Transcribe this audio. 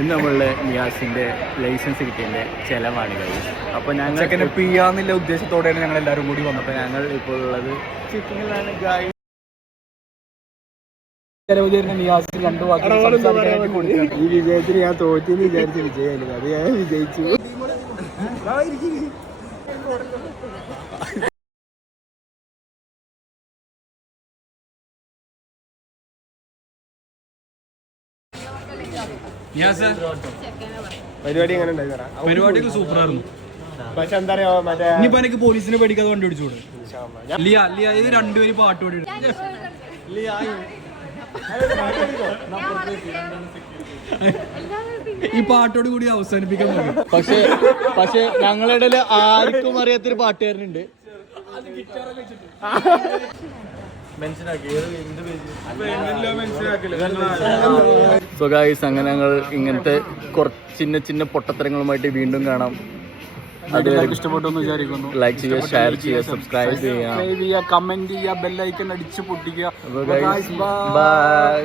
ഇന്ന് നമ്മളുടെ നിയാസിന്റെ ലൈസൻസ് കിട്ടിയതിന്റെ ചെലവാണ് കഴിയും. അപ്പൊ ഞങ്ങൾ പിയാന്നുള്ള ഉദ്ദേശത്തോടെയാണ് ഞങ്ങൾ എല്ലാവരും കൂടി വന്നത്. അപ്പൊ ഞങ്ങൾ ഇപ്പോൾ ഉള്ളത് ചിക്കനിലാണ്. നിയാസിൽ 2 വാക്ക് ഈ വിജയത്തിന് ഞാൻ തോറ്റെന്ന് വിചാരിച്ച വിജയമായിരുന്നു. അത് ഞാൻ വിജയിച്ചു. പരിപാടി എങ്ങനെ ഉണ്ടായി? പരിപാടിയൊക്കെ സൂപ്പറായിരുന്നു. പക്ഷെ എന്താ പറയാ, മറ്റേ ഇനിയിപ്പോ എനിക്ക് പോലീസിനെ പേടിക്കാതെ വണ്ടി ഓടിച്ചോട്. ലിയ ഇത് 2 പേര് പാട്ട് പാടി. ഈ പാട്ടോട് കൂടി അവസാനിപ്പിക്കാൻ പറ്റും. പക്ഷെ ഞങ്ങളുടെ ഇടയിൽ ആർക്കും അറിയാത്തൊരു പാട്ടുകാരനുണ്ട്. സോ ഗൈസ്, അങ്ങനെ ഞങ്ങൾ ഇങ്ങനത്തെ ചിന്ന ചിന്ന പൊട്ടത്തരങ്ങളുമായിട്ട് വീണ്ടും കാണാം. അത് ഇഷ്ടപ്പെട്ടെന്ന് വിചാരിക്കുന്നു. ലൈക്ക് ചെയ്യുക, ഷെയർ ചെയ്യുക, സബ്സ്ക്രൈബ് ചെയ്യുക, കമന്റ് ചെയ്യുക, ബെല്ലൈക്കൺ അടിച്ച് പൊട്ടിക്കുക. ബൈ.